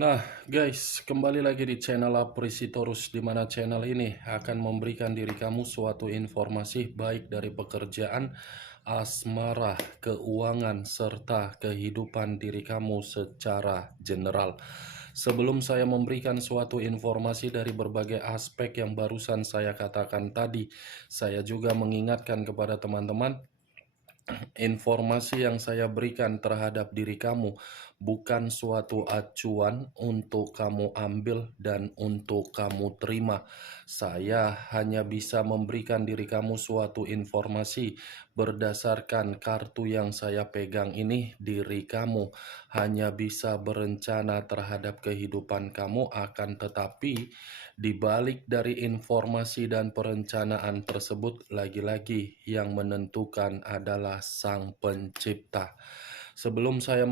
Nah, guys, kembali lagi di channel Aprisitorus, di mana channel ini akan memberikan diri kamu suatu informasi baik dari pekerjaan, asmara, keuangan, serta kehidupan diri kamu secara general. Sebelum saya memberikan suatu informasi dari berbagai aspek yang barusan saya katakan tadi, saya juga mengingatkan kepada teman-teman, informasi yang saya berikan terhadap diri kamu bukan suatu acuan untuk kamu ambil dan untuk kamu terima. Saya hanya bisa memberikan diri kamu suatu informasi berdasarkan kartu yang saya pegang ini. Diri kamu hanya bisa berencana terhadap kehidupan kamu, akan tetapi di balik dari informasi dan perencanaan tersebut, lagi-lagi yang menentukan adalah Sang Pencipta. Sebelum saya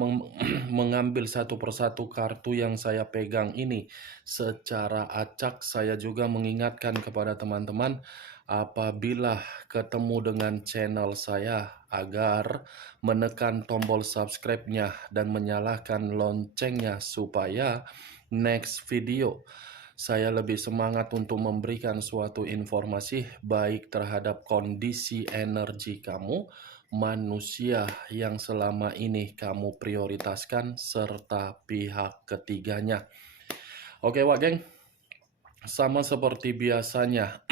mengambil satu persatu kartu yang saya pegang ini secara acak, saya juga mengingatkan kepada teman-teman, apabila ketemu dengan channel saya, agar menekan tombol subscribe-nya dan menyalakan loncengnya supaya next video saya lebih semangat untuk memberikan suatu informasi baik terhadap kondisi energi kamu, manusia yang selama ini kamu prioritaskan, serta pihak ketiganya. Oke, Wak Geng, sama seperti biasanya,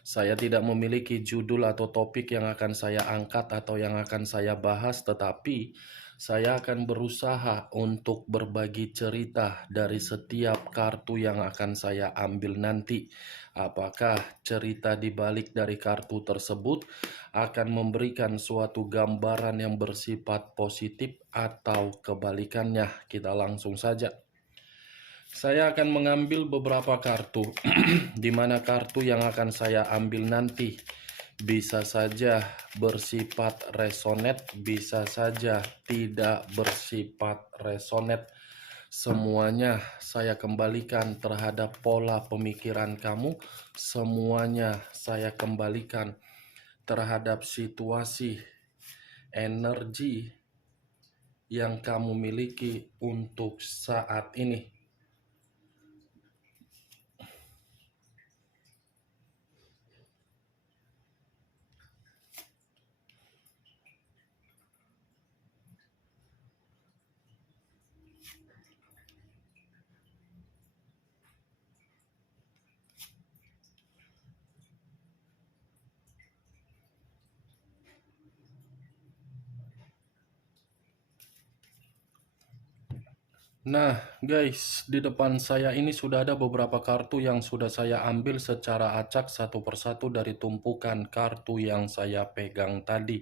saya tidak memiliki judul atau topik yang akan saya angkat atau yang akan saya bahas, tetapi saya akan berusaha untuk berbagi cerita dari setiap kartu yang akan saya ambil nanti. Apakah cerita di balik dari kartu tersebut akan memberikan suatu gambaran yang bersifat positif atau kebalikannya? Kita langsung saja. Saya akan mengambil beberapa kartu, di mana kartu yang akan saya ambil nanti bisa saja bersifat resonate, bisa saja tidak bersifat resonate. Semuanya saya kembalikan terhadap pola pemikiran kamu, semuanya saya kembalikan terhadap situasi energi yang kamu miliki untuk saat ini. Nah, guys, di depan saya ini sudah ada beberapa kartu yang sudah saya ambil secara acak satu persatu dari tumpukan kartu yang saya pegang tadi.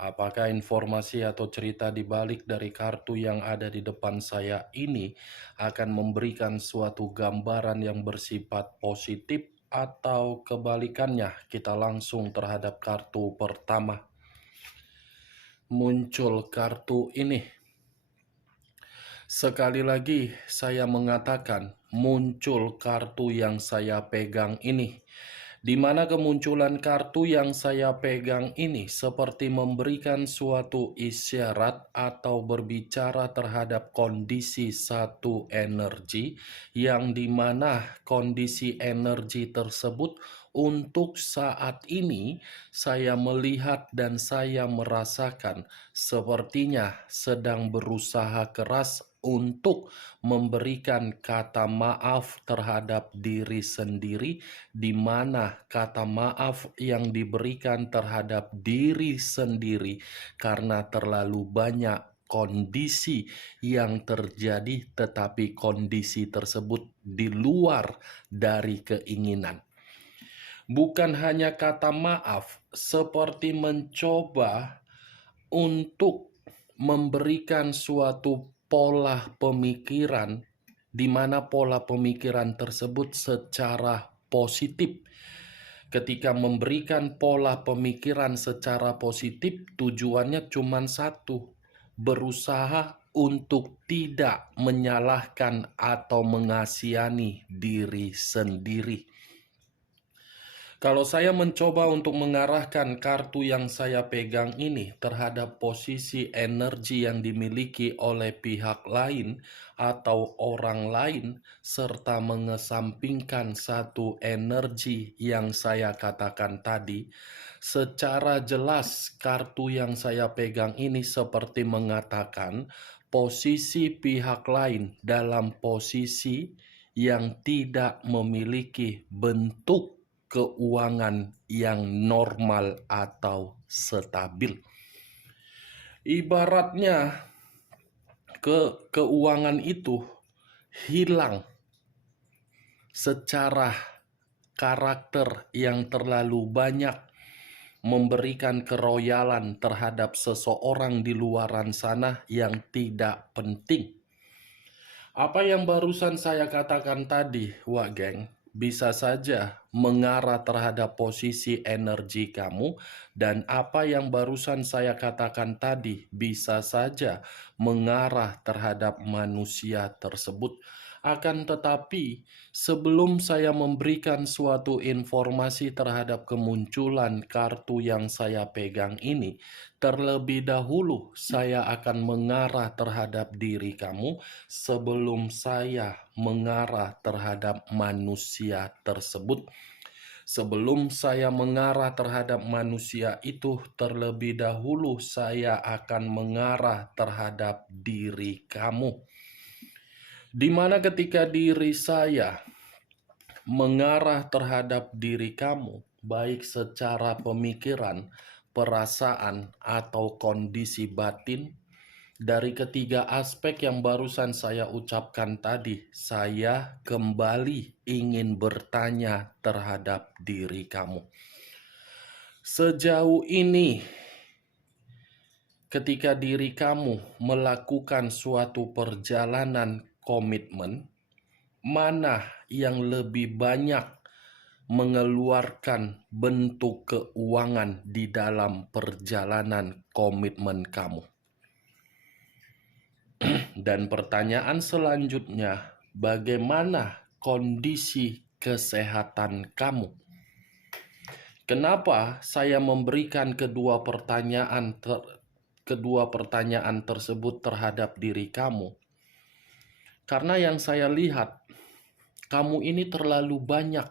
Apakah informasi atau cerita di balik dari kartu yang ada di depan saya ini akan memberikan suatu gambaran yang bersifat positif atau kebalikannya? Kita langsung terhadap kartu pertama. Muncul kartu ini. Sekali lagi saya mengatakan, muncul kartu yang saya pegang ini. Di mana kemunculan kartu yang saya pegang ini seperti memberikan suatu isyarat atau berbicara terhadap kondisi satu energi, yang dimana kondisi energi tersebut untuk saat ini saya melihat dan saya merasakan sepertinya sedang berusaha keras untuk memberikan kata maaf terhadap diri sendiri, di mana kata maaf yang diberikan terhadap diri sendiri karena terlalu banyak kondisi yang terjadi, tetapi kondisi tersebut di luar dari keinginan. Bukan hanya kata maaf, seperti mencoba untuk memberikan suatu pola pemikiran, di mana pola pemikiran tersebut secara positif. Ketika memberikan pola pemikiran secara positif, tujuannya cuma satu, berusaha untuk tidak menyalahkan atau mengasihani diri sendiri. Kalau saya mencoba untuk mengarahkan kartu yang saya pegang ini terhadap posisi energi yang dimiliki oleh pihak lain atau orang lain, serta mengesampingkan satu energi yang saya katakan tadi, secara jelas kartu yang saya pegang ini seperti mengatakan posisi pihak lain dalam posisi yang tidak memiliki bentuk keuangan yang normal atau stabil. Ibaratnya keuangan itu hilang secara karakter yang terlalu banyak memberikan keroyalan terhadap seseorang di luaran sana yang tidak penting. Apa yang barusan saya katakan tadi, Wak Geng, bisa saja mengarah terhadap posisi energi kamu, dan apa yang barusan saya katakan tadi bisa saja mengarah terhadap manusia tersebut. Akan tetapi, sebelum saya memberikan suatu informasi terhadap kemunculan kartu yang saya pegang ini, terlebih dahulu saya akan mengarah terhadap diri kamu sebelum saya mengarah terhadap manusia tersebut. Sebelum saya mengarah terhadap manusia itu, terlebih dahulu saya akan mengarah terhadap diri kamu. Di mana ketika diri saya mengarah terhadap diri kamu, baik secara pemikiran, perasaan, atau kondisi batin, dari ketiga aspek yang barusan saya ucapkan tadi, saya kembali ingin bertanya terhadap diri kamu. Sejauh ini, ketika diri kamu melakukan suatu perjalanan komitmen, mana yang lebih banyak mengeluarkan bentuk keuangan di dalam perjalanan komitmen kamu? Dan pertanyaan selanjutnya, bagaimana kondisi kesehatan kamu? Kenapa saya memberikan kedua pertanyaan tersebut terhadap diri kamu? Karena yang saya lihat, kamu ini terlalu banyak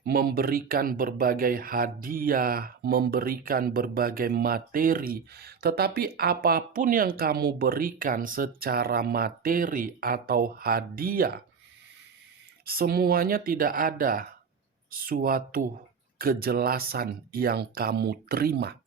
memberikan berbagai hadiah, memberikan berbagai materi, tetapi apapun yang kamu berikan secara materi atau hadiah, semuanya tidak ada suatu kejelasan yang kamu terima.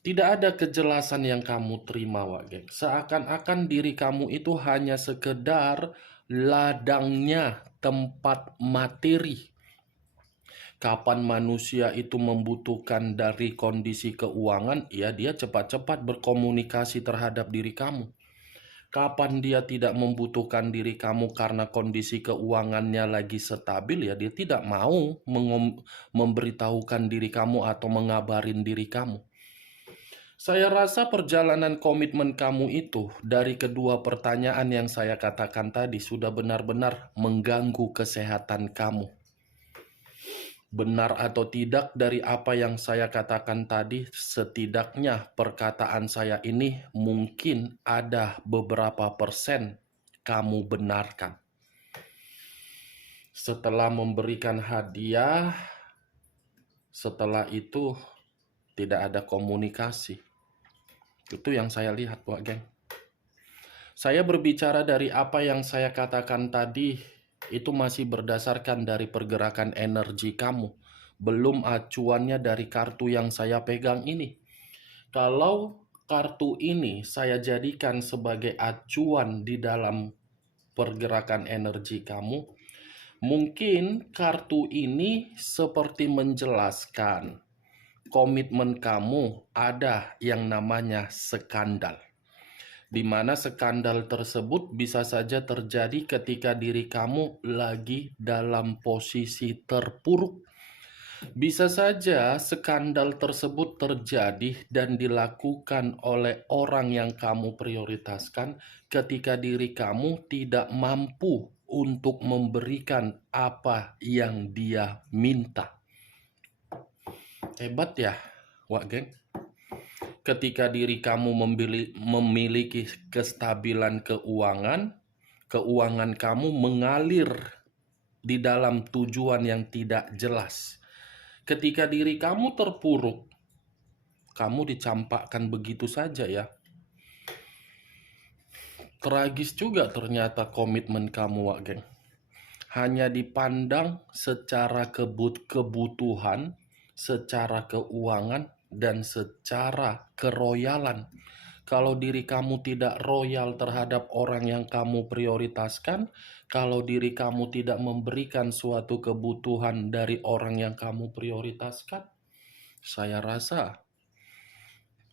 Tidak ada kejelasan yang kamu terima, Wak Geng. Seakan-akan diri kamu itu hanya sekedar ladangnya tempat materi. Kapan manusia itu membutuhkan dari kondisi keuangan, ya dia cepat-cepat berkomunikasi terhadap diri kamu. Kapan dia tidak membutuhkan diri kamu karena kondisi keuangannya lagi stabil, ya dia tidak mau memberitahukan diri kamu atau mengabarin diri kamu. Saya rasa perjalanan komitmen kamu itu dari kedua pertanyaan yang saya katakan tadi sudah benar-benar mengganggu kesehatan kamu. Benar atau tidak dari apa yang saya katakan tadi, setidaknya perkataan saya ini mungkin ada beberapa persen kamu benarkan. Setelah memberikan hadiah, setelah itu tidak ada komunikasi. Itu yang saya lihat, Wak Geng. Saya berbicara dari apa yang saya katakan tadi, itu masih berdasarkan dari pergerakan energi kamu. Belum acuannya dari kartu yang saya pegang ini. Kalau kartu ini saya jadikan sebagai acuan di dalam pergerakan energi kamu, mungkin kartu ini seperti menjelaskan komitmen kamu ada yang namanya skandal. Di mana skandal tersebut bisa saja terjadi ketika diri kamu lagi dalam posisi terpuruk. Bisa saja skandal tersebut terjadi dan dilakukan oleh orang yang kamu prioritaskan ketika diri kamu tidak mampu untuk memberikan apa yang dia minta. Hebat ya, Wak Geng. Ketika diri kamu memiliki kestabilan keuangan, keuangan kamu mengalir di dalam tujuan yang tidak jelas. Ketika diri kamu terpuruk, kamu dicampakkan begitu saja ya. Tragis juga ternyata komitmen kamu, Wak Geng. Hanya dipandang secara kebutuhan, secara keuangan, dan secara keroyalan. Kalau diri kamu tidak royal terhadap orang yang kamu prioritaskan, kalau diri kamu tidak memberikan suatu kebutuhan dari orang yang kamu prioritaskan, saya rasa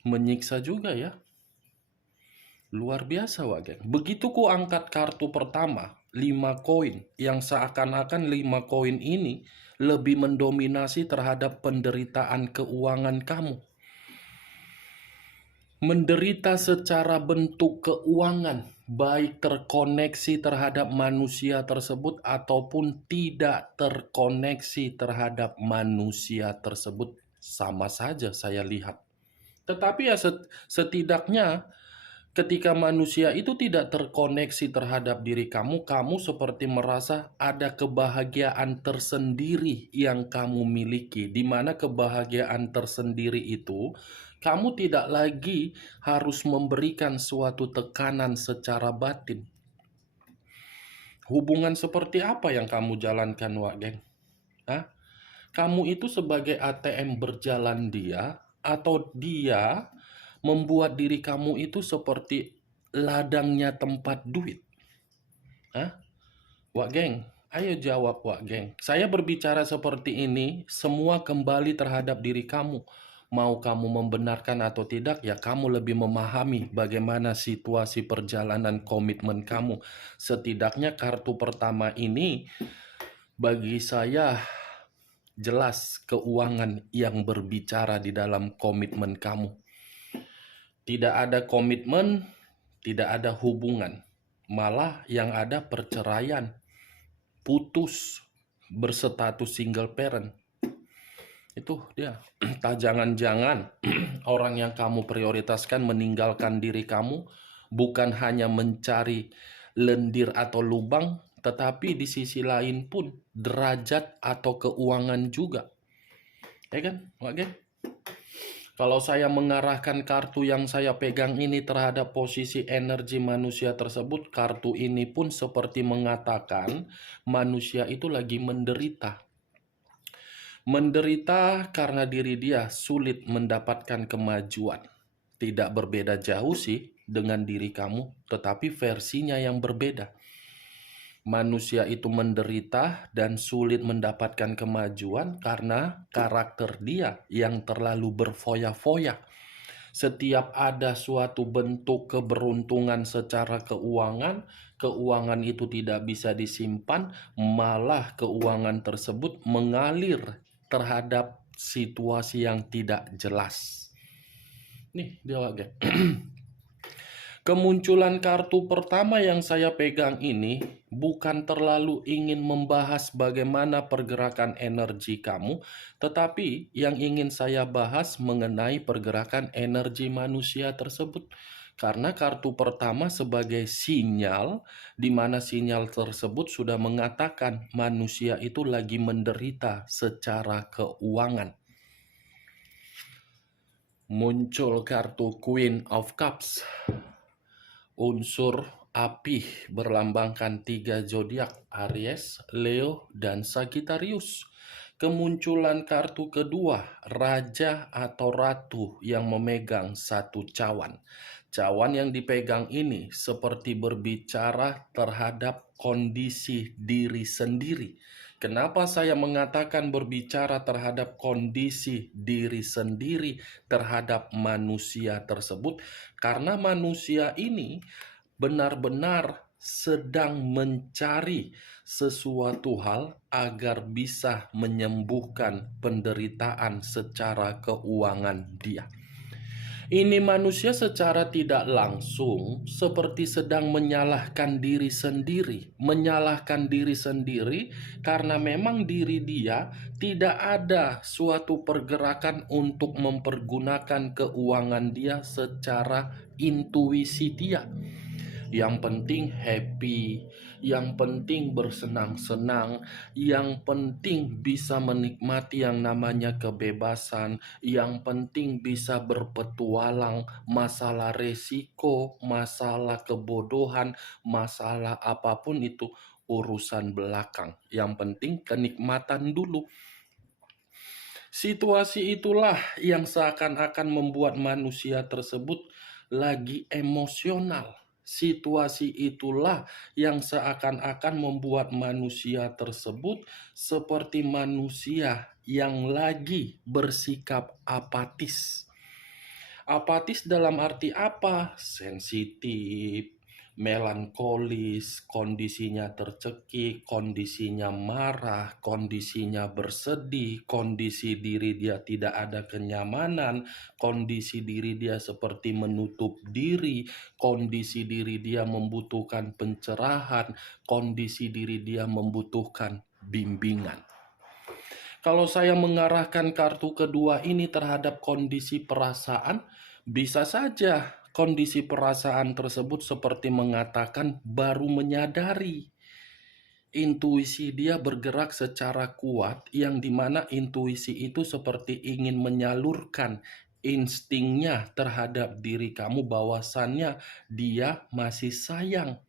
menyiksa juga ya. Luar biasa, Wak Geng. Begitu ku angkat kartu pertama, 5 koin, yang seakan-akan 5 koin ini lebih mendominasi terhadap penderitaan keuangan kamu. Menderita secara bentuk keuangan, baik terkoneksi terhadap manusia tersebut ataupun tidak terkoneksi terhadap manusia tersebut. Sama saja saya lihat. Tetapi ya setidaknya ketika manusia itu tidak terkoneksi terhadap diri kamu, kamu seperti merasa ada kebahagiaan tersendiri yang kamu miliki, di mana kebahagiaan tersendiri itu kamu tidak lagi harus memberikan suatu tekanan secara batin. Hubungan seperti apa yang kamu jalankan, Wak Geng? Hah? Kamu itu sebagai ATM berjalan dia, atau dia membuat diri kamu itu seperti ladangnya tempat duit? Hah? Wak Geng, ayo jawab, Wak Geng. Saya berbicara seperti ini, semua kembali terhadap diri kamu. Mau kamu membenarkan atau tidak, ya kamu lebih memahami bagaimana situasi perjalanan komitmen kamu. Setidaknya kartu pertama ini bagi saya jelas keuangan yang berbicara di dalam komitmen kamu. Tidak ada komitmen, tidak ada hubungan. Malah yang ada perceraian, putus, berstatus single parent. Itu dia. Jangan-jangan orang yang kamu prioritaskan meninggalkan diri kamu, bukan hanya mencari lendir atau lubang, tetapi di sisi lain pun derajat atau keuangan juga. Ya kan, Wak? Kalau saya mengarahkan kartu yang saya pegang ini terhadap posisi energi manusia tersebut, kartu ini pun seperti mengatakan manusia itu lagi menderita. Menderita karena diri dia sulit mendapatkan kemajuan. Tidak berbeda jauh sih dengan diri kamu, tetapi versinya yang berbeda. Manusia itu menderita dan sulit mendapatkan kemajuan karena karakter dia yang terlalu berfoya-foya. Setiap ada suatu bentuk keberuntungan secara keuangan, keuangan itu tidak bisa disimpan, malah keuangan tersebut mengalir terhadap situasi yang tidak jelas. Nih, dia lagi. Kemunculan kartu pertama yang saya pegang ini bukan terlalu ingin membahas bagaimana pergerakan energi kamu, tetapi yang ingin saya bahas mengenai pergerakan energi manusia tersebut. Karena kartu pertama sebagai sinyal, di mana sinyal tersebut sudah mengatakan manusia itu lagi menderita secara keuangan. Muncul kartu Queen of Cups. Unsur api berlambangkan 3 zodiak, Aries, Leo, dan Sagittarius. Kemunculan kartu kedua, raja atau ratu yang memegang satu cawan. Cawan yang dipegang ini seperti berbicara terhadap kondisi diri sendiri. Kenapa saya mengatakan berbicara terhadap kondisi diri sendiri terhadap manusia tersebut? Karena manusia ini benar-benar sedang mencari sesuatu hal agar bisa menyembuhkan penderitaan secara keuangan dia. Ini manusia secara tidak langsung seperti sedang menyalahkan diri sendiri. Menyalahkan diri sendiri karena memang diri dia tidak ada suatu pergerakan untuk mempergunakan keuangan dia secara intuisi dia. Yang penting happy, yang penting bersenang-senang, yang penting bisa menikmati yang namanya kebebasan, yang penting bisa berpetualang. Masalah resiko, masalah kebodohan, masalah apapun itu urusan belakang. Yang penting kenikmatan dulu. Situasi itulah yang seakan-akan membuat manusia tersebut lagi emosional. Situasi itulah yang seakan-akan membuat manusia tersebut seperti manusia yang lagi bersikap apatis. Apatis dalam arti apa? Sensitif, melankolis, kondisinya tercekik, kondisinya marah, kondisinya bersedih, kondisi diri dia tidak ada kenyamanan, kondisi diri dia seperti menutup diri, kondisi diri dia membutuhkan pencerahan, kondisi diri dia membutuhkan bimbingan. Kalau saya mengarahkan kartu kedua ini terhadap kondisi perasaan, bisa saja kondisi perasaan tersebut seperti mengatakan baru menyadari. Intuisi dia bergerak secara kuat, yang dimana intuisi itu seperti ingin menyalurkan instingnya terhadap diri kamu bahwasannya dia masih sayang.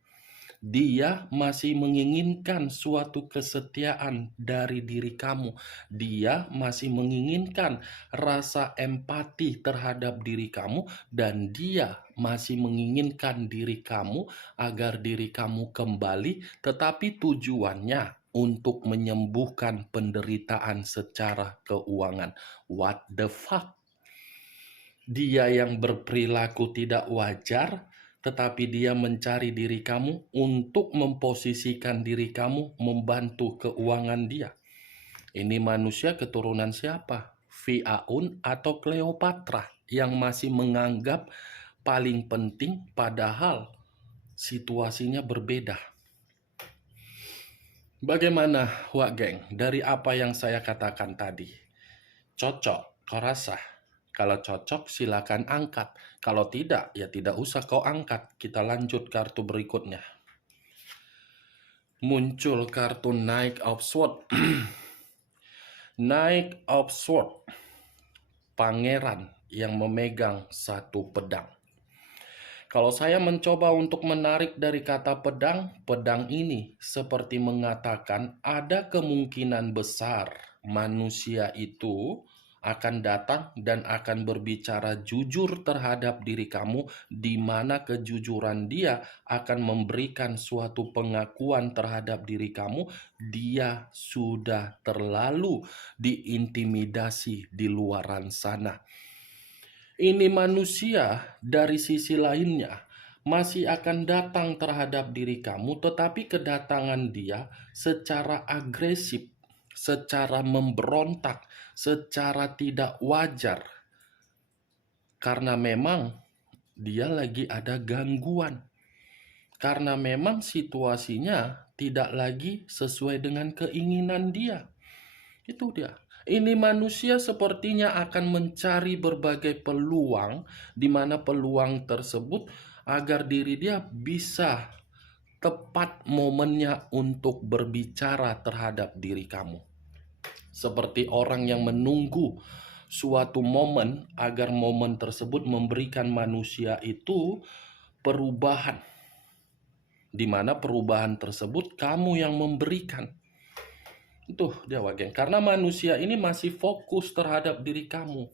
Dia masih menginginkan suatu kesetiaan dari diri kamu. Dia masih menginginkan rasa empati terhadap diri kamu, dan dia masih menginginkan diri kamu agar diri kamu kembali, tetapi tujuannya untuk menyembuhkan penderitaan secara keuangan. What the fuck? Dia yang berperilaku tidak wajar, tetapi dia mencari diri kamu untuk memposisikan diri kamu membantu keuangan dia. Ini manusia keturunan siapa? Firaun atau Kleopatra yang masih menganggap paling penting padahal situasinya berbeda. Bagaimana, Wak Geng, dari apa yang saya katakan tadi? Cocok, kau rasa? Kalau cocok silakan angkat. Kalau tidak, ya tidak usah kau angkat. Kita lanjut kartu berikutnya. Muncul kartu Knight of Swords. Knight of Swords. Pangeran yang memegang satu pedang. Kalau saya mencoba untuk menarik dari kata pedang, pedang ini seperti mengatakan ada kemungkinan besar manusia itu akan datang dan akan berbicara jujur terhadap diri kamu, di mana kejujuran dia akan memberikan suatu pengakuan terhadap diri kamu. Dia sudah terlalu diintimidasi di luaran sana. Ini manusia dari sisi lainnya masih akan datang terhadap diri kamu, tetapi kedatangan dia secara agresif, secara memberontak, secara tidak wajar. Karena memang dia lagi ada gangguan. Karena memang situasinya tidak lagi sesuai dengan keinginan dia. Itu dia. Ini manusia sepertinya akan mencari berbagai peluang, di mana peluang tersebut agar diri dia bisa tepat momennya untuk berbicara terhadap diri kamu. Seperti orang yang menunggu suatu momen agar momen tersebut memberikan manusia itu perubahan, di mana perubahan tersebut kamu yang memberikan. Tuh dia Wak, karena manusia ini masih fokus terhadap diri kamu.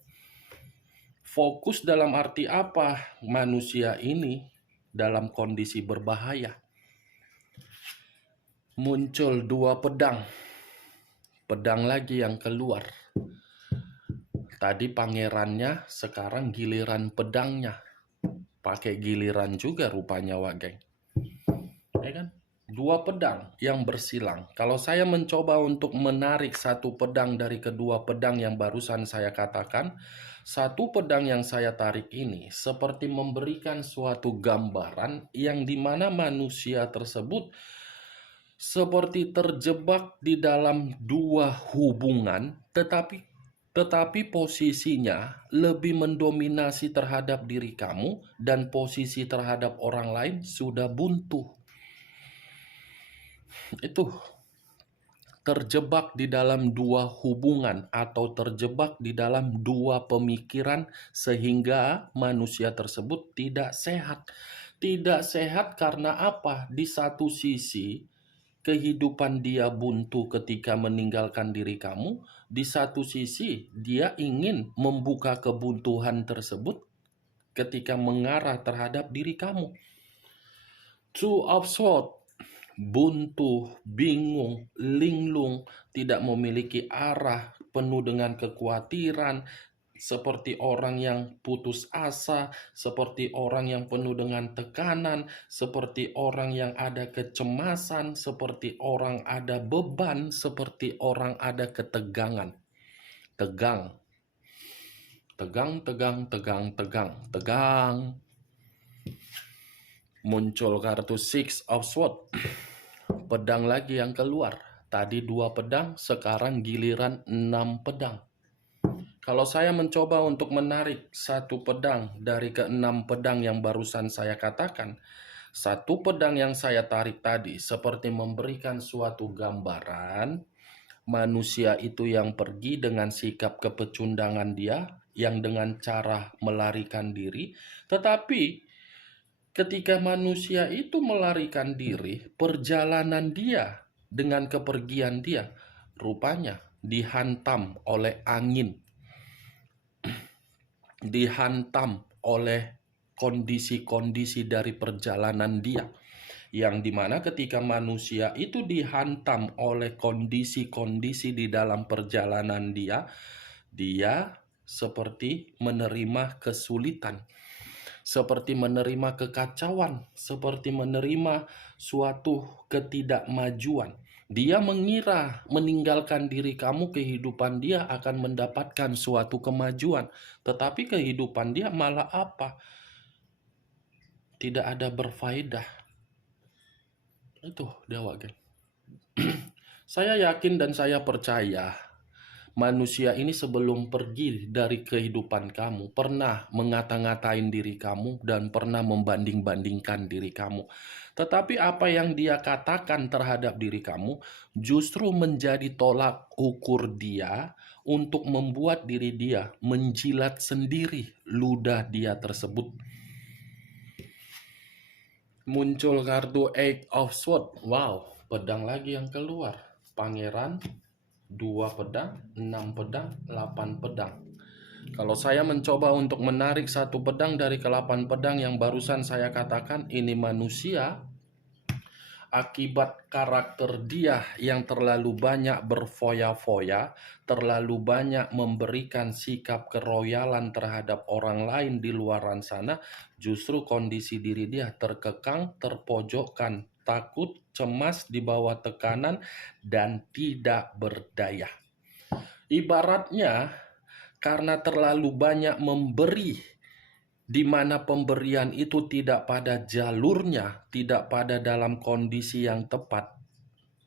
Fokus dalam arti apa? Manusia ini dalam kondisi berbahaya. Muncul dua pedang. Pedang lagi yang keluar. Tadi pangerannya, sekarang giliran pedangnya. Pakai giliran juga rupanya Wak, ya kan? dua pedang yang bersilang. Kalau saya mencoba untuk menarik satu pedang dari kedua pedang yang barusan saya katakan, satu pedang yang saya tarik ini seperti memberikan suatu gambaran yang dimana manusia tersebut seperti terjebak di dalam dua hubungan, tetapi posisinya lebih mendominasi terhadap diri kamu dan posisi terhadap orang lain sudah buntu. Itu terjebak di dalam dua hubungan atau terjebak di dalam dua pemikiran sehingga manusia tersebut tidak sehat. Tidak sehat karena apa? Di satu sisi kehidupan dia buntu ketika meninggalkan diri kamu, di satu sisi dia ingin membuka kebuntuhan tersebut ketika mengarah terhadap diri kamu. Two of Swords, buntu, bingung, linglung, tidak memiliki arah, penuh dengan kekhawatiran, seperti orang yang putus asa, seperti orang yang penuh dengan tekanan, seperti orang yang ada kecemasan, seperti orang ada beban, seperti orang ada ketegangan. Tegang, tegang, tegang, tegang, tegang, tegang. Muncul kartu Six of Swords. Pedang lagi yang keluar. Tadi 2 pedang, sekarang giliran 6 pedang. Kalau saya mencoba untuk menarik satu pedang dari ke-6 pedang yang barusan saya katakan, satu pedang yang saya tarik tadi seperti memberikan suatu gambaran manusia itu yang pergi dengan sikap kepecundangan dia, yang dengan cara melarikan diri, tetapi ketika manusia itu melarikan diri, perjalanan dia dengan kepergian dia rupanya dihantam oleh angin, dihantam oleh kondisi-kondisi dari perjalanan dia, yang dimana ketika manusia itu dihantam oleh kondisi-kondisi di dalam perjalanan dia seperti menerima kesulitan, seperti menerima kekacauan, seperti menerima suatu ketidakmajuan. Dia mengira meninggalkan diri kamu, kehidupan dia akan mendapatkan suatu kemajuan. Tetapi kehidupan dia malah apa? Tidak ada berfaedah. Itu Dewa Geng. Saya yakin dan saya percaya manusia ini sebelum pergi dari kehidupan kamu pernah mengata-ngatain diri kamu dan pernah membanding-bandingkan diri kamu. Tetapi apa yang dia katakan terhadap diri kamu justru menjadi tolak ukur dia untuk membuat diri dia menjilat sendiri ludah dia tersebut. Muncul kartu Eight of Swords. Wow, pedang lagi yang keluar. Pangeran, 2 pedang, 6 pedang, 8 pedang. Kalau saya mencoba untuk menarik satu pedang dari ke-8 pedang yang barusan saya katakan, ini manusia akibat karakter dia yang terlalu banyak berfoya-foya, terlalu banyak memberikan sikap keroyalan terhadap orang lain di luaran sana, justru kondisi diri dia terkekang, terpojokkan, takut, cemas, di bawah tekanan, dan tidak berdaya. Ibaratnya karena terlalu banyak memberi, di mana pemberian itu tidak pada jalurnya, tidak pada dalam kondisi yang tepat,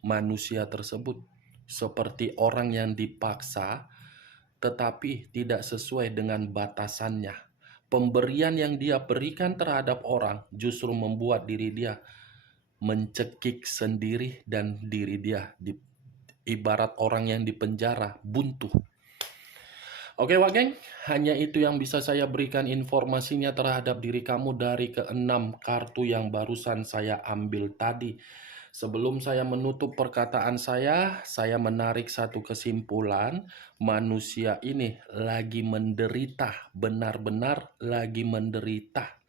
manusia tersebut seperti orang yang dipaksa tetapi tidak sesuai dengan batasannya. Pemberian yang dia berikan terhadap orang justru membuat diri dia mencekik sendiri dan diri dia ibarat orang yang dipenjara, buntu. Oke Wak Geng, hanya itu yang bisa saya berikan informasinya terhadap diri kamu dari ke-6 kartu yang barusan saya ambil tadi. Sebelum saya menutup perkataan saya menarik satu kesimpulan. Manusia ini lagi menderita, benar-benar lagi menderita.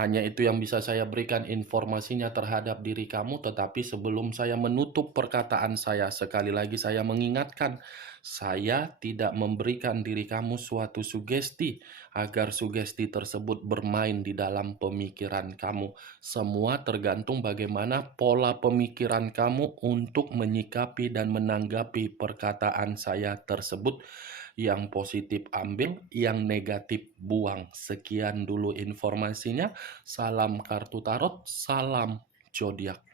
Hanya itu yang bisa saya berikan informasinya terhadap diri kamu. Tetapi sebelum saya menutup perkataan saya, sekali lagi saya mengingatkan, Saya tidak memberikan diri kamu suatu sugesti agar sugesti tersebut bermain di dalam pemikiran kamu. Semua tergantung bagaimana pola pemikiran kamu untuk menyikapi dan menanggapi perkataan saya tersebut. Yang positif ambil, yang negatif buang. Sekian dulu informasinya. Salam kartu tarot, salam zodiak.